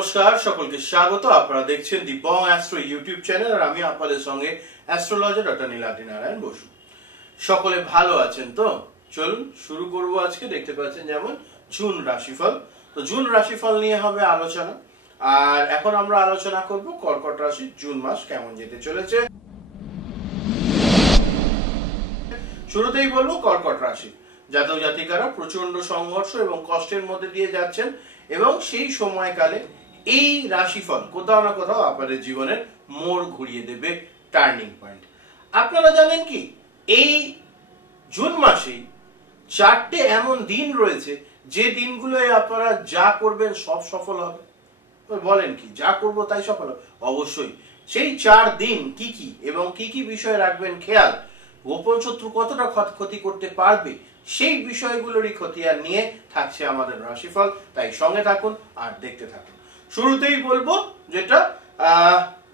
নমস্কার, সকলকে স্বাগত। আপনারা দেখছেন দি বং অ্যাস্ট্রো ইউটিউব চ্যানেল, আর আমি আপনাদের সঙ্গে অ্যাস্ট্রোলজার ডক্টর নীলাদ্রি নারায়ণ বসু। সকলে ভালো আছেন তো? চলুন শুরু করব। আজকে দেখতে পাচ্ছেন যেমন জুন রাশিফল। তো জুন রাশিফল নিয়ে হবে আলোচনা, আর এখন আমরা আলোচনা করব কর্কট রাশি জুন মাস কেমন যেতে চলেছে। শুরুতেই বলবো কর্কট রাশি জাতক জাতিকারা প্রচন্ড সংঘর্ষ এবং কষ্টের মধ্যে দিয়ে যাচ্ছেন, এবং সেই সময়কালে এই রাশিফল কোথাও না কোথাও আপনাদের জীবনের মোড় ঘুরিয়ে দেবে, টার্নিং পয়েন্ট। আপনারা জানেন কি, এই জুন মাসেই 4টে এমন দিন রয়েছে যে দিনগুলোয় আপনারা যা করবেন সব সফল হবে। বলেন কি, যা করব তাই সফল হবে? অবশ্যই। সেই 4 দিন কি কি এবং কি কি বিষয় রাখবেন খেয়াল, গোপন শত্রু কতটা ক্ষতি করতে পারবে, সেই বিষয়গুলোরই খতিয়ান নিয়ে থাকছে আমাদের রাশিফল। তাই সঙ্গে থাকুন আর দেখতে থাকুন। শুরুতেই বলবো যেটা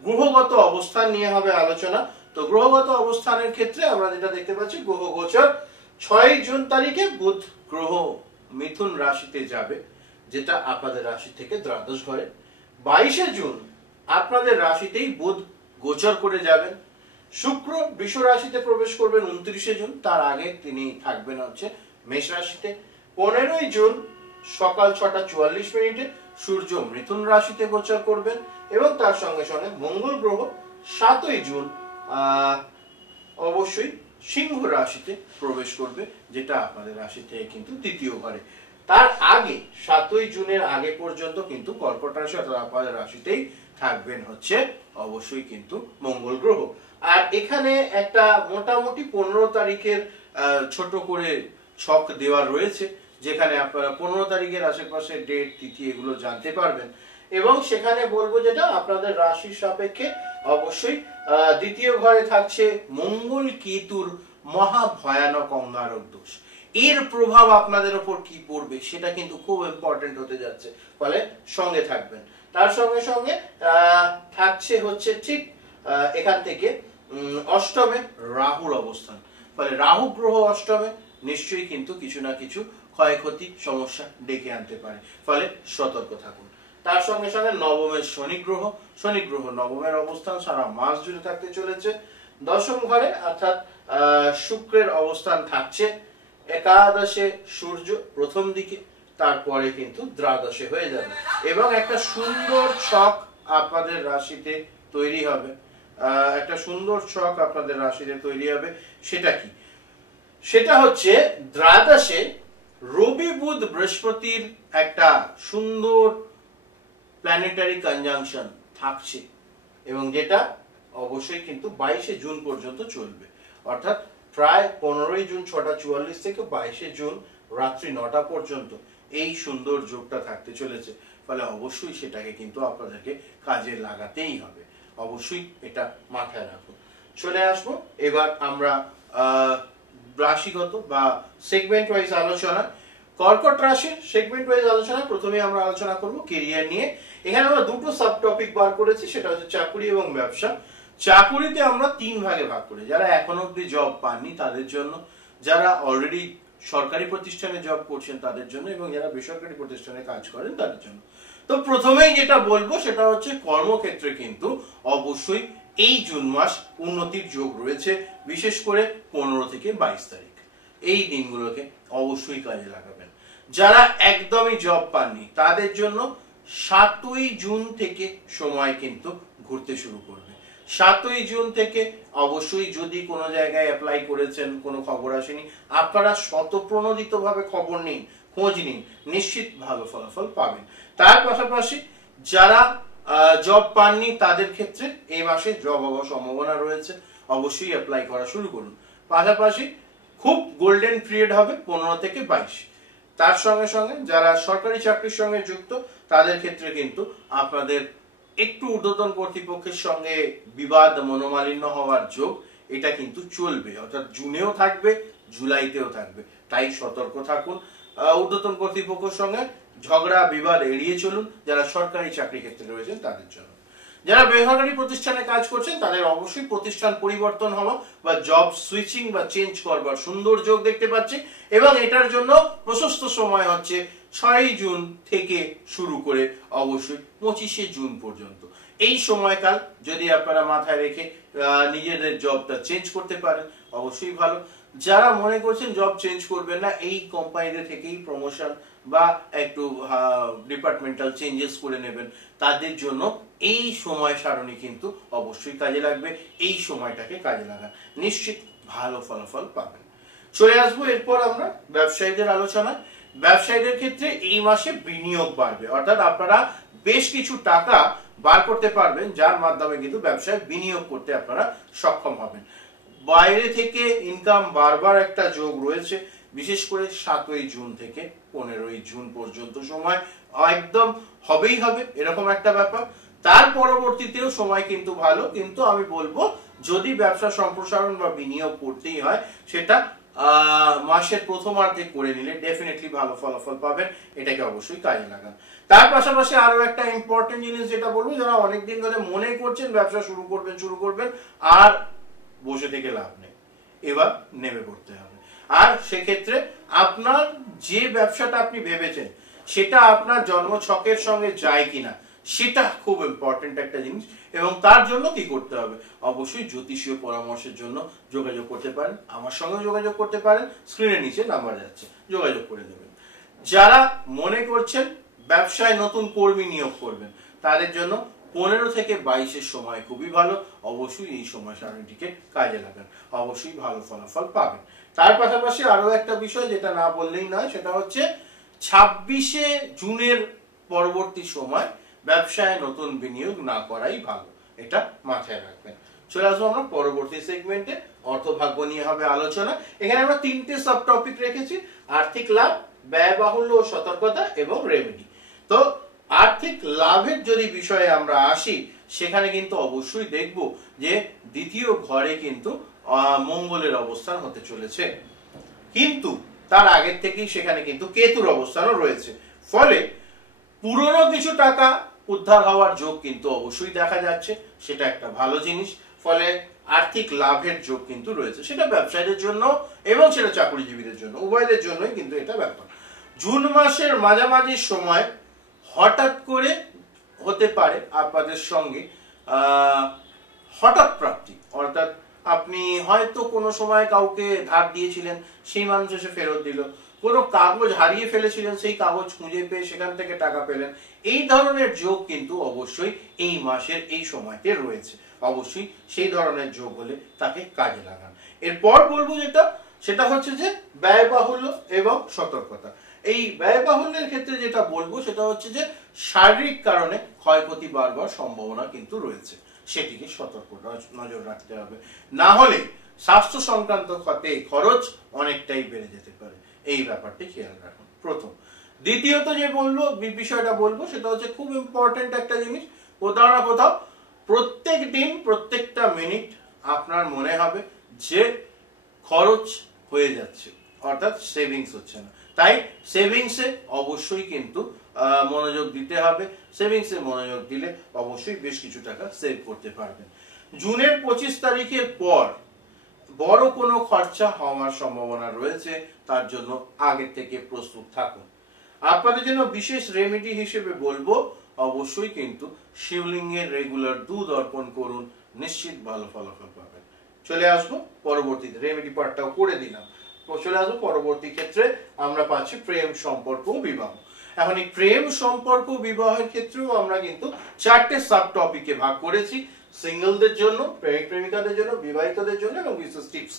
গ্রহগত অবস্থান নিয়ে হবে আলোচনা। তো গ্রহগত অবস্থানের ক্ষেত্রে আমরা যেটা দেখতে পাচ্ছি, গ্রহ গোচর 6 জুন তারিখে বুধ গ্রহ মিথুন রাশিতে যাবে, যেটা আপনাদের রাশি থেকে দ্বাদশ ঘরে। 22 জুন আপনাদের রাশিতেই বুধ গোচর করে যাবেন। শুক্র বৃষ রাশিতে প্রবেশ করবেন 29 জুন, তার আগে তিনি থাকবেন হচ্ছে মেষ রাশিতে। 15 জুন সকাল 6টা 44 মিনিটে সূর্য মিথুন রাশিতে গোচর করবেন, এবং তার সঙ্গে সঙ্গে মঙ্গল গ্রহ 7ই জুন অবশ্যই সিংহ রাশিতে প্রবেশ করবে, যেটা আপনাদের রাশি থেকে কিন্তু তৃতীয় ঘরে। তার আগে 7ই জুনের আগে পর্যন্ত কিন্তু কর্কট রাশি অর্থাৎ আপনাদের রাশিতেই থাকবেন হচ্ছে অবশ্যই কিন্তু মঙ্গল গ্রহ। আর এখানে একটা মোটামুটি 15 তারিখের ছোট করে ছক দেওয়া রয়েছে, যেখানে আপনারা 15 তারিখের আশেপাশে ডেট তিথি এগুলো জানতে পারবেন। এবং সেখানে বলবো যেটা আপনাদের রাশির সাপেক্ষে অবশ্যই দ্বিতীয় ঘরে থাকছে মঙ্গল কেতুর মহা ভয়ানক অঙ্গারক দোষ। এর প্রভাব আপনাদের উপর কি পড়বে সেটা কিন্তু খুব ইম্পর্টেন্ট হতে যাচ্ছে, ফলে সঙ্গে থাকবেন। তার সঙ্গে সঙ্গে থাকছে হচ্ছে ঠিক এখান থেকে অষ্টমে রাহুর অবস্থান, ফলে রাহু গ্রহ অষ্টমে নিশ্চয়ই কিন্তু কিছু না কিছু ক্ষয়ক্ষতি সমস্যা ডেকে আনতে পারে, ফলে সতর্ক থাকুন। তার সঙ্গে সঙ্গে নবমে শনি গ্রহ নবমের অবস্থান সারা মাস জুড়ে থাকতে চলেছে। দশম ঘরে অর্থাৎ শুক্রের অবস্থান থাকছে। একাদশে সূর্য প্রথম দিকে, তারপরে কিন্তু দ্বাদশে হয়ে যাবে, এবং একটা সুন্দর ছক আপনাদের রাশিতে তৈরি হবে। সেটা কি? সেটা হচ্ছে দ্বাদশে রবি বুধ বৃহস্পতির একটা সুন্দর প্ল্যানেটারি কনজাংশন থাকছে, এবং যেটা অবশ্যই কিন্তু 22 জুন পর্যন্ত চলবে। অর্থাৎ প্রায় 15 জুন 6টা 44 থেকে 22 জুন রাত্রি 9টা পর্যন্ত এই সুন্দর যোগটা থাকতে চলেছে, ফলে অবশ্যই সেটাকে কিন্তু আপনাদেরকে কাজে লাগাতেই হবে। অবশ্যই এটা মাথায় রাখুন। চলে আসবো এবার আমরা রাশিগত বা সেগমেন্ট ওয়াইজ আলোচনা। কর্কট রাশির সেগমেন্ট ওয়াইজ আলোচনা প্রথমে আমরা আলোচনা করব কেরিয়ার নিয়ে। এখানে আমরা দুটো সাব টপিক বার করেছি, সেটা হচ্ছে চাকুরি এবং ব্যবসা। চাকুরিতে আমরা 3 ভাগে ভাগ করি, যারা এখনো অব্দি জব পাননি তাদের জন্য, যারা অলরেডি সরকারি প্রতিষ্ঠানে জব করছেন তাদের জন্য, এবং যারা বেসরকারি প্রতিষ্ঠানে কাজ করেন তাদের জন্য। তো প্রথমেই যেটা বলবো সেটা হচ্ছে কর্মক্ষেত্রে কিন্তু অবশ্যই এই জুন মাস উন্নতির যোগ রয়েছে, বিশেষ করে 15 থেকে 22 তারিখ। এই দিনগুলোকে অবশ্যই কাজে লাগাবেন। যারা একদমই জব পাননি তাদের জন্য 7ই জুন থেকে সময় কিন্তু ঘুরতে শুরু করবে। 7ই জুন থেকে অবশ্যই যদি কোনো জায়গায় অ্যাপ্লাই করেছেন, কোনো খবর আসেনি, আপনারা স্বতঃপ্রণোদিতভাবে খবর নিন, খোঁজ নিন, নিশ্চিত ভালো ফলাফল পাবেন। তার পাশাপাশি যারা জব পাননি তাদের ক্ষেত্রে এই মাসে জব হওয়ার সম্ভাবনা রয়েছে, অবশ্যই অ্যাপ্লাই করা শুরু করুন। পাশাপাশি খুব গোল্ডেন পিরিয়ড হবে 15 থেকে 22। তার সঙ্গে সঙ্গে যারা সরকারি চাকরির সঙ্গে যুক্ত তাদের ক্ষেত্রে কিন্তু আপনাদের একটু ঊর্ধ্বতন কর্তৃপক্ষের সঙ্গে বিবাদ মনোমালিন্য হওয়ার যোগ এটা কিন্তু চলবে, অর্থাৎ জুনেও থাকবে, জুলাইতেও থাকবে। তাই সতর্ক থাকুন। ঊর্ধ্বতন কর্তৃপক্ষের সঙ্গে ঝগড়া বিবাদ এড়িয়ে চলুন যারা সরকারি চাকরি ক্ষেত্রে রয়েছেন তাদের জন্য। যারা বেসরকারি প্রতিষ্ঠানে কাজ করছেন তাদের অবশ্যই প্রতিষ্ঠান পরিবর্তন হওয়া বা জব সুইচিং বা চেঞ্জ করবার সুন্দর যোগ দেখতে পাচ্ছি, এবং এটার জন্য প্রশস্ত সময় হচ্ছে 6 জুন থেকে শুরু করে অবশ্যই 25 জুন পর্যন্ত। এই সময়কাল যদি আপনারা মাথায় রেখে নিজেদের জবটা চেঞ্জ করতে পারেন অবশ্যই ভালো। যারা মনে করছেন জব চেঞ্জ করবেন না, এই কোম্পানিতে থেকেই প্রমোশন বা একটু ডিপার্টমেন্টাল চেঞ্জেস করে নেবেন, তাদের জন্য এই সময় সারণী কিন্তু অবশ্যই কাজে লাগবে। এই সময়টাকে কাজে লাগান, নিশ্চিত ভালো ফলাফল পাবেন। চলে আসবো এরপর আমরা ব্যবসায়ীদের আলোচনায়। ব্যবসায়ীদের ক্ষেত্রে এই মাসে বিনিয়োগ বাড়বে, অর্থাৎ আপনারা বেশ কিছু টাকা বার করতে পারবেন, যার মাধ্যমে কিন্তু ব্যবসায় বিনিয়োগ করতে আপনারা সক্ষম হবেন। বাইরে থেকে ইনকাম বারবার একটা যোগ রয়েছে, বিশেষ করে 7 জুন থেকে 15 জুন পর্যন্ত সময় একদম হবেই হবে এরকম একটা ব্যাপার। তার পরবর্তীতেও সময় কিন্তু ভালো, কিন্তু আমি বলবো যদি ব্যবসা সম্প্রসারণ বা বিনিয়োগ করতেই হয় সেটা মাসের প্রথমার্ধে করে নিলে ডেফিনেটলি ভালো ফলাফল পাবেন, এটাকে অবশ্যই কাজে লাগান। তার পাশাপাশি আরো একটা ইম্পর্টেন্ট জিনিস যেটা বলবো, যারা অনেকদিন ধরে মনে করছেন ব্যবসা শুরু করবেন আর বসে থেকে লাভ নেই, এবার নেমে পড়তে হবে। আর সেক্ষেত্রে আপনার যে ব্যবসাটা আপনি ভেবেছেন সেটা আপনার জন্মছকের সঙ্গে যায় কিনা সেটা খুব ইম্পর্টেন্ট একটা জিনিস, এবং তার জন্য কি করতে হবে, অবশ্যই জ্যোতিষীয় পরামর্শের জন্য যোগাযোগ করতে পারেন, আমার সঙ্গে যোগাযোগ করতে পারেন, স্ক্রিনের নিচে নাম্বার যাচ্ছে, যোগাযোগ করে নেবেন। যারা মনে করছেন ব্যবসায় নতুন কর্মী নিয়োগ করবেন তাদের জন্য 15 থেকে 22-এর সময় খুবই ভালো, অবশ্যই এই সময় সারণীটিকে কাজে লাগান, অবশ্যই ভালো ফলাফল পাবেন। তার পাশাপাশি আরো একটা বিষয় যেটা না বললেই নয়, সেটা হচ্ছে 26 জুনের পরবর্তী সময় ব্যবসায় নতুন বিনিয়োগ না করাই ভালো, এটা মাথায় রাখবেন। চলে আসবো আমরা পরবর্তী সেগমেন্টে, অর্থভাগ্য নিয়ে হবে আলোচনা। এখানে আমরা 3টে সাব টপিক রেখেছি, আর্থিক লাভ, ব্যয়বাহুল্য ও সতর্কতা এবং রেমেডি। তো আর্থিক লাভের যদি বিষয়ে আমরা আসি, সেখানে কিন্তু অবশ্যই দেখব যে দ্বিতীয় ঘরে কিন্তু মঙ্গলের অবস্থান হতে চলেছে, কিন্তু তার আগের থেকেই সেখানে কিন্তু কেতুর অবস্থানও রয়েছে, ফলে পুরনো কিছু টাকা উদ্ধার হওয়ার যোগ কিন্তু অবশ্যই দেখা যাচ্ছে, সেটা একটা ভালো জিনিস। ফলে আর্থিক লাভের যোগ কিন্তু রয়েছে, সেটা ব্যবসায়ীদের জন্য এবং সেটা চাকরিজীবীদের জন্য, উভয়দের জন্যই কিন্তু এটা ব্যাপার। জুন মাসের মাঝামাঝি সময় হঠাৎ করে হতে পারে আপনাদের সঙ্গে হঠাৎ প্রাপ্তি, অর্থাৎ আপনি হয়তো কোনো সময় কাউকে ধার দিয়েছিলেন, সেই মানুষ এসে ফেরত দিল, কোনো কাগজ হারিয়ে ফেলেছিলেন, সেই কাগজ খুঁজে পেয়ে সেখান থেকে টাকা পেলেন, এই ধরনের যোগ কিন্তু অবশ্যই এই মাসের এই সময়তে রয়েছে, অবশ্যই সেই ধরনের যোগ হলে তাকে কাজে লাগান। এরপর বলবো যেটা, সেটা হচ্ছে যে ব্যয়বাহুল্য এবং সতর্কতা। এই ব্যয়বাহুল্যের ক্ষেত্রে যেটা বলবো সেটা হচ্ছে যে শারীরিক কারণে ক্ষয়ক্ষতি বাড়বার সম্ভাবনা কিন্তু রয়েছে, সেটিকে সতর্ক নজর রাখতে হবে, না হলে স্বাস্থ্য সংক্রান্ত খরচ অনেকটাই বেড়ে যেতে পারে, এই ব্যাপারটি খেয়াল রাখুন প্রথম। দ্বিতীয়ত যে বিষয়টা বলবো সেটা হচ্ছে খুব ইম্পর্টেন্ট একটা জিনিস, কোথাও না কোথাও প্রত্যেক দিন প্রত্যেকটা মিনিট আপনার মনে হবে যে খরচ হয়ে যাচ্ছে, অর্থাৎ সেভিংস হচ্ছে না, তাই সেভিংসে অবশ্যই কিন্তু মনোযোগ দিতে হবে। সেভিংসে মনোযোগ দিলে অবশ্যই বেশ কিছু টাকা সেভ করতে পারবেন। জুনের 25 তারিখের পর বড় কোনো খরচা হওয়ার সম্ভাবনা রয়েছে, তার জন্য আগে থেকে প্রস্তুত থাকুন। আপনাদের জন্য বিশেষ রেমেডি হিসেবে বলবো অবশ্যই কিন্তু শিবলিঙ্গের রেগুলার দুধ অর্পণ করুন, নিশ্চিত ভালো ফলাফল পাবেন। চলে আসবো পরবর্তীতে, রেমেডি পার্টটাও করে দিলাম, চলে আসবো পরবর্তী ক্ষেত্রে আমরা পাচ্ছি প্রেম, সম্পর্ক ও বিবাহ। এখন এই প্রেম, সম্পর্ক, বিবাহের ক্ষেত্রেও আমরা কিন্তু 4টে সাব টপিকে ভাগ করেছি, সিঙ্গেলদের জন্য, প্রেমিক প্রেমিকাদের জন্য, বিবাহিতদের জন্য এবং বিশেষ টিপস।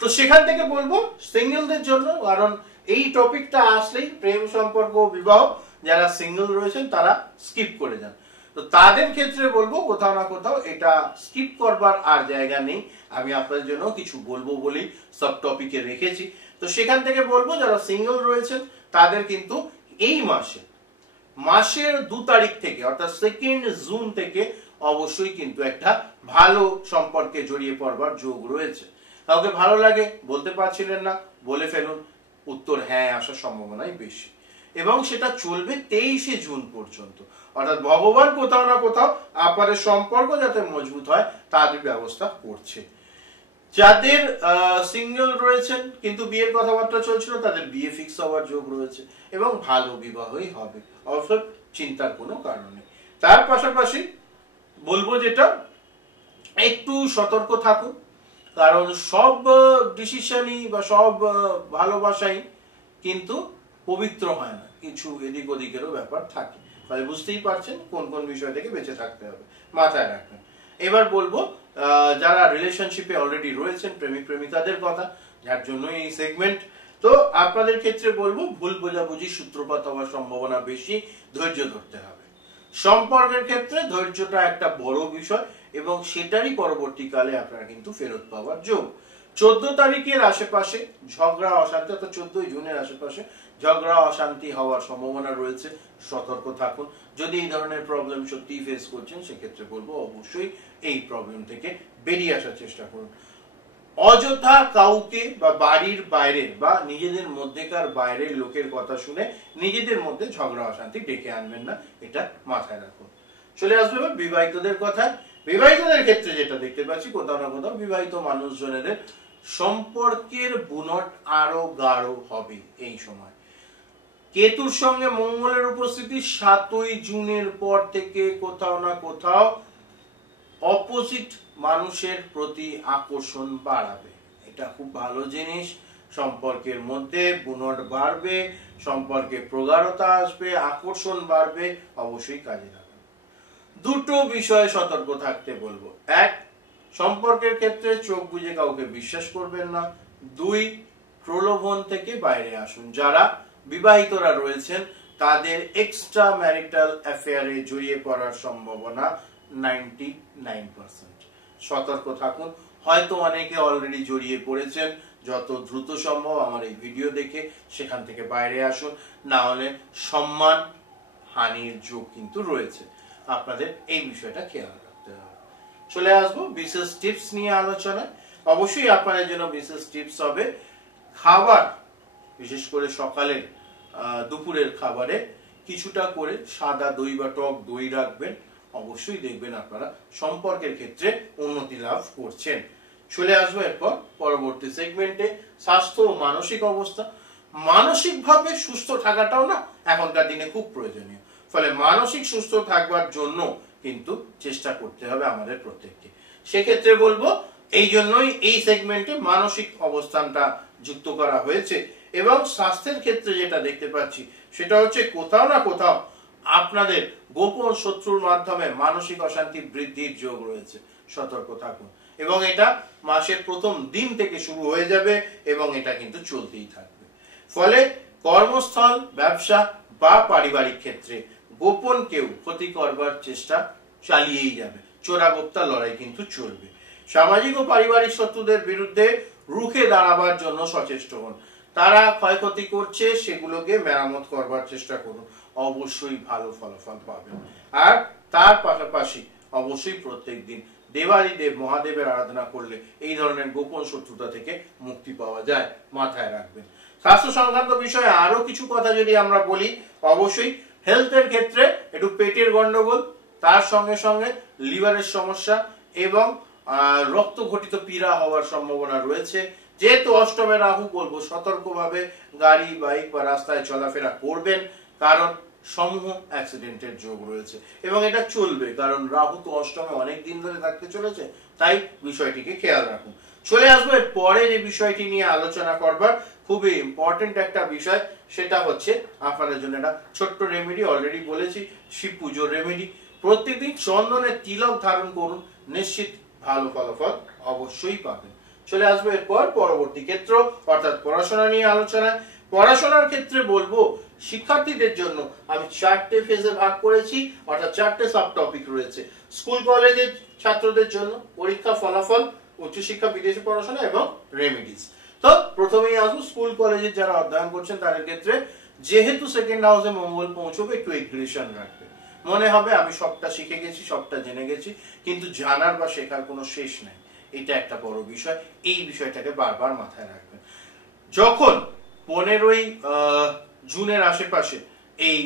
তো সেখান থেকে বলবো সিঙ্গেলদের জন্য, কারণ এই টপিকটা আসলেই প্রেম, সম্পর্ক, বিবাহ, যারা সিঙ্গেল রয়েছেন তারা স্কিপ করে যান। তো তাদের ক্ষেত্রে বলবো কোথাও না কোথাও এটা স্কিপ করবার আর জায়গা নেই, আমি আপনাদের জন্য কিছু বলবো বলেই সাব টপিকে রেখেছি। তো সেখান থেকে বলবো যারা সিঙ্গেল রয়েছেন তাদের কিন্তু এই মাসের 2 তারিখ থেকে, অর্থাৎ 2 জুন থেকে অবশ্যই কিন্তু একটা ভালো সম্পর্কে জড়িয়ে পড়বার যোগ রয়েছে। কাউকে ভালো লাগে, বলতে পারছিলেন না, বলে ফেলুন, উত্তর হ্যাঁ আসার সম্ভাবনাই বেশি, এবং সেটা চলবে 23 জুন পর্যন্ত, অর্থাৎ ভগবান কোথাও না কোথাও আপনাদের সম্পর্ক যাতে মজবুত হয় তার ব্যবস্থা করছে। যাদের সিঙ্গেল রয়েছেন কিন্তু বিয়ের কথাবার্তা চলছিল তাদের বিয়ে ফিক্স হওয়ার যোগ রয়েছে এবং ভালো বিবাহই হবে, অবশ্য চিন্তার কোনো কারণ নেই। তার পাশাপাশি বলবো যেটা, একটু সতর্ক থাকুন, কারণ সব ডিসিশনই বা সব ভালোবাসাই কিন্তু পবিত্র হয় না, কিছু এদিক ওদিকেরও ব্যাপার থাকে। তাহলে বুঝতেই পারছেন কোন কোন বিষয় থেকে বেঁচে থাকতে হবে, মাথায় রাখবেন। এবার বলবো যারা রিলেশনশিপে অলরেডি রয়েছেন, প্রেমিক প্রেমিকাদের কথা, যার জন্য এই সেগমেন্ট। তো আপনাদের ক্ষেত্রে বলবো ভুল বোঝাবুঝি সূত্রপাত হওয়ার সম্ভাবনা বেশি, ধৈর্য ধরতে হবে। সম্পর্কের ক্ষেত্রে ধৈর্যটা একটা বড় বিষয় এবং সেটারই পরবর্তীকালে আপনারা কিন্তু ফেরত পাওয়ার যোগ। 14 তারিখের আশেপাশে ঝগড়া অশান্তি, অর্থাৎ 14 জুনের আশেপাশে ঝগড়া অশান্তি হওয়ার সম্ভাবনা রয়েছে, সতর্ক থাকুন। যদি এই ধরনের প্রবলেম সত্যিই ফেস করছেন সেক্ষেত্রে বলবো অবশ্যই এই প্রবলেম থেকে বেরিয়ে আসার চেষ্টা করুন। অযথা কাউকে বা বাড়ির বাইরের বা নিজেদের মধ্যেকার বাইরের লোকের কথা শুনে নিজেদের মধ্যে ঝগড়া অশান্তি ডেকে আনবেন না, এটা মাথায় রাখুন। চলে আসবে এবার বিবাহিতদের কথা। বিবাহিতদের ক্ষেত্রে যেটা দেখতে পাচ্ছি, কোথাও না কোথাও বিবাহিত মানুষজনের সম্পর্কের বুনট আরো গাঢ় হবে এই সময়। কেতুর সঙ্গে মঙ্গলের উপস্থিতি 7ই জুনের পর থেকে কোথাও না কোথাও অপোজিট মানুষের প্রতি আকর্ষণ বাড়াবে, এটা খুব ভালো জিনিস। সম্পর্কের মধ্যে বুনট বাড়বে, সম্পর্কে প্রগাঢ়তা আসবে, আকর্ষণ বাড়বে, অবশ্যই কাজে লাগাবে। দুটো বিষয়ে সতর্ক থাকতে বলবো। এক, সম্পর্কের ক্ষেত্রে চোখ বুজে কাউকে বিশ্বাস করবেন না। 2, প্রলোভন থেকে বাইরে আসুন। যারা বিবাহিতরা রয়েছেন তাদের এক্সট্রা ম্যারিটাল অ্যাফেয়ারে জড়িয়ে পড়ার সম্ভাবনা 99%। সতর্ক থাকুন, হয়তো অনেকে অলরেডি জড়িয়ে পড়েছেন, যত দ্রুত সম্ভব আমার এই ভিডিও দেখে সেখান থেকে বাইরে আসুন, না হলে সম্মান হানির যোগ কিন্তু রয়েছে। আপনাদের এই বিষয়টা খেয়াল রাখতে হবে। চলে আসবো বিশেষ টিপস নিয়ে আলোচনায়। অবশ্যই আপনাদের জন্য বিশেষ টিপস হবে খাবার, বিশেষ করে সকালের দুপুরের খাবারে কিছুটা করে সাদা দই বা টক দই রাখবেন, অবশ্যই দেখবেন আপনারা সম্পর্কের ক্ষেত্রে উন্নতি লাভ করছেন। চলে আসবো এরপর পরবর্তী সেগমেন্টে, স্বাস্থ্য ও মানসিক অবস্থা। মানসিকভাবে সুস্থ থাকাটাও না এখনকার দিনে খুব প্রয়োজনীয়, ফলে মানসিক সুস্থ থাকবার জন্য কিন্তু চেষ্টা করতে হবে আমাদের প্রত্যেককে। সেক্ষেত্রে বলবো এই জন্যই এই সেগমেন্টে মানসিক অবস্থানটা যুক্ত করা হয়েছে। এবং স্বাস্থ্যের ক্ষেত্রে যেটা দেখতে পাচ্ছি সেটা হচ্ছে কোথাও না কোথাও আপনাদের গোপন শত্রুর মাধ্যমে মানসিক অশান্তি বৃদ্ধির যোগ রয়েছে, সতর্ক থাকুন। এবং এটা মাসের প্রথম দিন থেকে শুরু হয়ে যাবে এবং এটা কিন্তু চলতেই থাকবে। ফলে কর্মস্থল, ব্যবসা বা পারিবারিক ক্ষেত্রে গোপন কেউ ক্ষতি করবার চেষ্টা চালিয়েই যাবে, চোরাগোপ্তা লড়াই কিন্তু চলবে। সামাজিক ও পারিবারিক শত্রুদের বিরুদ্ধে রুখে দাঁড়াবার জন্য সচেষ্ট হন। তারা ক্ষয়ক্ষতি করছে সেগুলোকে মেরামত করবার চেষ্টা করুন, অবশ্যই ভালো ফলাফল পাবেন। আর তার পাশাপাশি অবশ্যই প্রত্যেক দিন দেবাদিদেব মহাদেবের আরাধনা করলে এই ধরনের গোপন শত্রুতা থেকে মুক্তি পাওয়া যায়, মাথায় রাখবেন। স্বাস্থ্য সংক্রান্ত বিষয়ে আরো কিছু কথা যদি আমরা বলি, অবশ্যই হেলথের ক্ষেত্রে একটু পেটের গন্ডগোল, তার সঙ্গে সঙ্গে লিভারের সমস্যা এবং রক্ত ঘটিত পীড়া হওয়ার সম্ভাবনা রয়েছে। যেহেতু অষ্টমে রাহু, বলবো সতর্কভাবে গাড়ি বাইক বা রাস্তায় চলাফেরা করবেন, কারণ সমূহ অ্যাক্সিডেন্টের যোগ রয়েছে এবং এটা চলবে, কারণ রাহু তো অষ্টমে অনেক দিন ধরে থাকতে চলেছে, তাই বিষয়টিকে খেয়াল রাখুন। চলে আসবো এর পরে যে বিষয়টি নিয়ে আলোচনা করবার, খুবই ইম্পর্টেন্ট একটা বিষয়, সেটা হচ্ছে আপনাদের জন্য একটা ছোট্ট রেমেডি। অলরেডি বলেছি শিব পুজোর রেমেডি। প্রত্যেকদিন চন্দনের তিলক ধারণ করুন, নিশ্চিত ভালো ফলাফল অবশ্যই পাবেন। চলে আসবো এরপর পরবর্তী ক্ষেত্র, অর্থাৎ পড়াশোনা নিয়ে আলোচনায়। পড়াশোনার ক্ষেত্রে বলবো শিক্ষার্থীদের জন্য আমি 4টে ফেজে ভাগ করেছি, অর্থাৎ 4টে সাব টপিক রয়েছে। স্কুল কলেজের ছাত্রদের জন্য পরীক্ষা ফলাফল, উচ্চশিক্ষা বিদেশে পড়াশোনা এবং রেমিডিস। তো প্রথমেই আসবো স্কুল কলেজের যারা অধ্যয়ন করছেন তাদের ক্ষেত্রে, যেহেতু সেকেন্ড হাউসে মঙ্গল পৌঁছবে একটু এগ্রেশন রাখবে, মনে হবে আমি সবটা শিখে গেছি, সবটা জেনে গেছি, কিন্তু জানার বা শেখার কোনো শেষ নাই, এটা একটা বড় বিষয়। এই বিষয়টাকে বারবার মাথায় রাখবেন। যখন 15ই জুনের আশেপাশে এই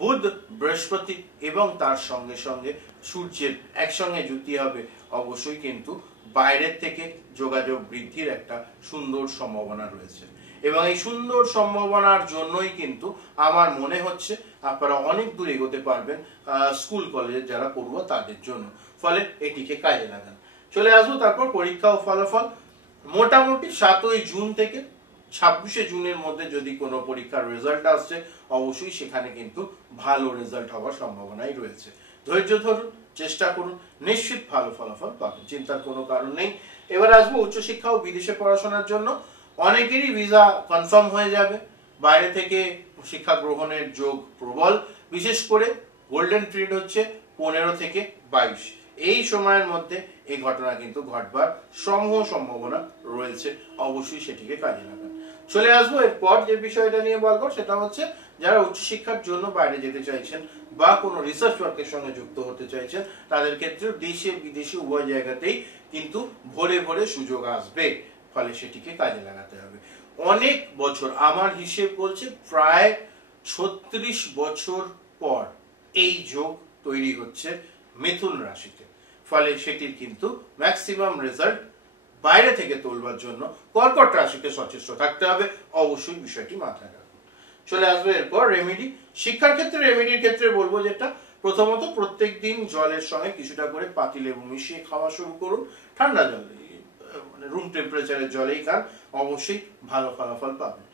বুধ, বৃহস্পতি এবং তার সঙ্গে সঙ্গে সূর্যের একসঙ্গে যুতি হবে, অবশ্যই কিন্তু বাইরের থেকে যোগাযোগ বৃদ্ধির একটা সুন্দর সম্ভাবনা রয়েছে এবং এই সুন্দর সম্ভাবনার জন্যই কিন্তু আমার মনে হচ্ছে আপনারা অনেক দূর এগোতে পারবেন স্কুল কলেজের যারা পড়ুয়া তাদের জন্য, ফলে এটিকে কাজে লাগান। চলে আসবো তারপর পরীক্ষা ও ফলাফল। মোটামুটি 7ই জুন থেকে 26শে জুনের মধ্যে যদি কোনো পরীক্ষার রেজাল্ট আসছে, অবশ্যই সেখানে কিন্তু ভালো রেজাল্ট হওয়ার সম্ভাবনাই রয়েছে। ধৈর্য ধরুন, চেষ্টা করুন, নিশ্চিত ভালো ফলাফল পাবেন, চিন্তার কোনো কারণ নেই। এবার আসবো উচ্চশিক্ষা ও বিদেশে পড়াশোনার জন্য। অনেকেরই ভিসা কনফার্ম হয়ে যাবে, বাইরে থেকে শিক্ষা গ্রহণের যোগ প্রবল, বিশেষ করে গোল্ডেন পিরিয়ড হচ্ছে 15 থেকে 22। এই সময়ের মধ্যে এই ঘটনা কিন্তু ঘটবার সমূহ সম্ভাবনা রয়েছে, অবশ্যই সেটিকে কাজে লাগান। চলে আসবো এরপর যে বিষয়টা নিয়ে বলবো, সেটা হচ্ছে যারা উচ্চশিক্ষার জন্য বাইরে যেতে চাইছেন বা কোনো রিসার্চ ওয়ার্কের সঙ্গে যুক্ত হতে চাইছেন, তাদের ক্ষেত্রে দেশে বিদেশে উভয় জায়গাতেই কিন্তু ভরে ভরে সুযোগ আসবে, ফলে সেটিকে কাজে লাগাতে হবে। অনেক বছর, আমার হিসেব বলছে প্রায় 36 বছর পর এই যোগ তৈরি হচ্ছে মিথুন রাশিতে, ফলে সেটির কিন্তু ম্যাক্সিমাম রেজাল্ট বাইরে থেকে তোলবার জন্য কর্কট রাশিকে সচেষ্ট থাকতে হবে, অবশ্যই বিষয়টি মাথায় রাখুন। চলে আসবে এরপর রেমেডি। শিক্ষার ক্ষেত্রে রেমেডির ক্ষেত্রে বলবো যেটা, প্রথমত প্রত্যেকদিন জলের সঙ্গে কিছুটা করে পাতিলেবু মিশিয়ে খাওয়া শুরু করুন, ঠান্ডা জল, মানে রুম টেম্পারেচারের জলেই খান, অবশ্যই ভালো ফলাফল পাবেন।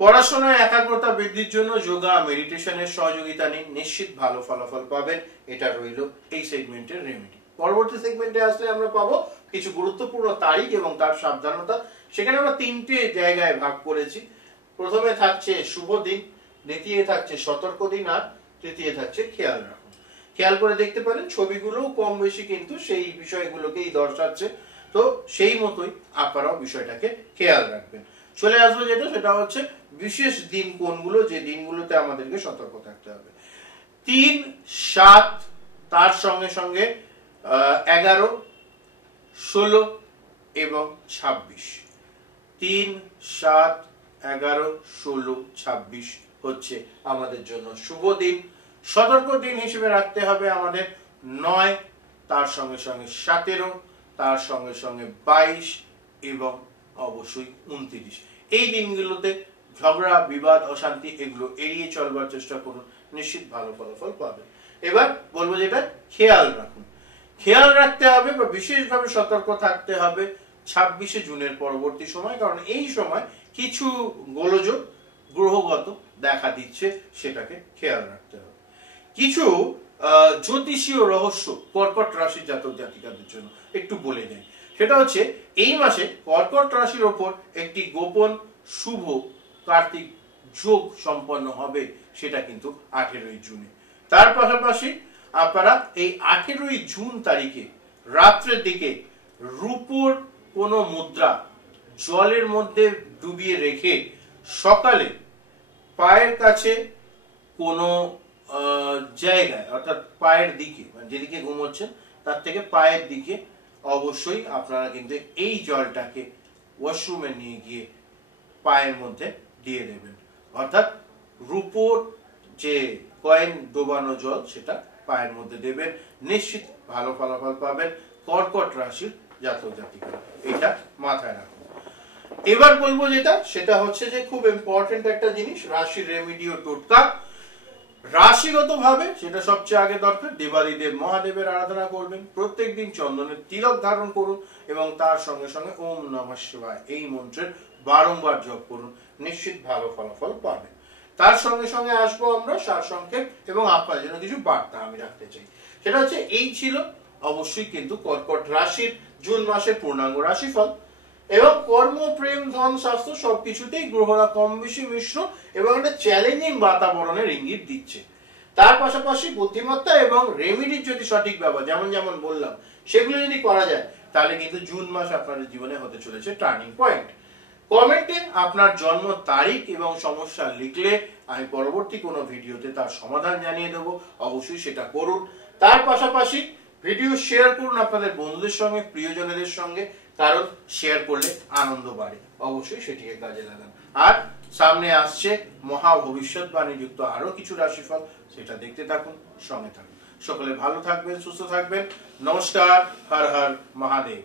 পড়াশোনায় একাগ্রতা বৃদ্ধির জন্য যোগা মেডিটেশনের সহযোগিতা নিন, নিশ্চিত ভালো ফলাফল পাবেন। এটা রইল এই সেগমেন্টের রেমেডি। পরবর্তী সেগমেন্টে আসলে আমরা পাবো কিছু গুরুত্বপূর্ণ তারিখ এবং তার সাবধানতা। সেখানে আমরা 3টে জায়গায় ভাগ করেছি। প্রথমে থাকছে শুভ দিন, দ্বিতীয় থাকছে সতর্ক দিন, আর তৃতীয় থাকছে খেয়াল রাখুন। খেয়াল করে দেখতে পারেন ছবিগুলোও কম বেশি কিন্তু সেই বিষয়গুলোকেই দর্শাচ্ছে, তো সেই মতোই আপনারাও বিষয়টাকে খেয়াল রাখবেন। চলে আসবো যেটা, সেটা হচ্ছে বিশেষ দিন কোনগুলো, যে দিনগুলোতে আমাদেরকে সতর্ক থাকতে হবে। 3, 7, তার সঙ্গে সঙ্গে 11, 16 এবং 26। 3, 7, 11, 16, 26 হচ্ছে আমাদের জন্য শুভ দিন। সতর্ক দিন হিসেবে রাখতে হবে আমাদের 9, তার সঙ্গে সঙ্গে 17, তার সঙ্গে সঙ্গে 22 এবং অবশ্যই 29। এই দিনগুলোতে ঝগড়া, বিবাদ, অশান্তি এগুলো এড়িয়ে চলবার চেষ্টা করুন, নিশ্চিত ভালো ফলাফল পাবেন। এবার বলবো যেটা খেয়াল রাখুন। খেয়াল রাখতে হবে বা বিশেষভাবে সতর্ক থাকতে হবে 26শে জুনের পরবর্তী সময়, কারণ এই সময় কিছু গোলযোগ গ্রহগত দেখা দিচ্ছে, সেটাকে খেয়াল রাখতে হবে। কিছু জ্যোতিষীয় রহস্য কর্কট রাশির জাতক জাতিকাদের জন্য একটু বলে দেয়। সেটা হচ্ছে এই মাসে কর্কট রাশির ওপর একটি গোপন শুভ কার্তিক যোগ সম্পন্ন হবে, সেটা কিন্তু 18ই জুনে। তার পাশাপাশি আপনারা এই 18ই জুন তারিখে রাত্রের দিকে রূপোর কোনো মুদ্রা জলের মধ্যে ডুবিয়ে রেখে সকালে পায়ের কাছে কোনো জায়গায়, অর্থাৎ পায়ের দিকে, মানে যেদিকে ঘুমোচ্ছেন তার থেকে পায়ের দিকে অবশ্যই আপনারা কিন্তু এই জলটাকে ওয়াশরুমে নিয়ে গিয়ে পায়ের মধ্যে দিয়ে দেবেন, অর্থাৎ রূপোর যে কয়েন ডোবানো জল সেটা পায়ের মধ্যে দেবেন, নিশ্চিত ভালো ফলাফল পাবেন কর্কট রাশির জাতক জাতিকারা, এটা মাথায় রাখুন। এবার বলবো যেটা, সেটা হচ্ছে যে খুব ইম্পর্টেন্ট একটা জিনিস, রাশির রেমেডি ও টোটকা। রাশিগত ভাবে সেটা সবচেয়ে আগে দরকার, দেবাদিদেব মহাদেবের আরাধনা করবেন, প্রত্যেকদিন চন্দনের তিলক ধারণ করুন এবং তার সঙ্গে সঙ্গে ওম নমঃ শিবায় এই মন্ত্রের বারংবার জপ করুন, নিশ্চিত ভালো ফলাফল পাবেন। তার সঙ্গে সঙ্গে আসবো আমরা সারসংক্ষেপ এবং আপনার জন্য কিছু বার্তা আমি রাখতে চাই। সেটা হচ্ছে এই ছিল অবশ্যই কিন্তু কর্কট রাশির জুন মাসের পূর্ণাঙ্গ রাশিফল, এবং কর্ম, প্রেম, ধন, স্বাস্থ্য সবকিছুতেই গ্রহরা কম বেশি মিশ্র এবং একটা চ্যালেঞ্জিং বাতাবরণের ইঙ্গিত দিচ্ছে। তার পাশাপাশি বুদ্ধিমত্তা এবং রেমেডির যদি সঠিক ব্যবহার, যেমন যেমন বললাম, সেগুলো যদি করা যায়, তাহলে কিন্তু জুন মাস আপনাদের জীবনে হতে চলেছে টার্নিং পয়েন্ট। কমেন্টে আপনার জন্ম তারিখ এবং সমস্যা লিখলে আমি পরবর্তী কোনো ভিডিওতে তার সমাধান জানিয়ে দেবো, অবশ্যই সেটা করুন। তার পাশাপাশি ভিডিও শেয়ার করুন আপনাদের বন্ধুদের সঙ্গে, প্রিয়জনদের সঙ্গে, কারণ শেয়ার করলে আনন্দ বাড়ে, অবশ্যই সেটিকে কাজে লাগান। আর সামনে আসছে মহা ভবিষ্যৎবাণী যুক্ত আরো কিছু রাশিফল, সেটা দেখতে থাকুন, সঙ্গে থাকুন। সকলে ভালো থাকবেন, সুস্থ থাকবেন। নমস্কার, হর হর মহাদেব।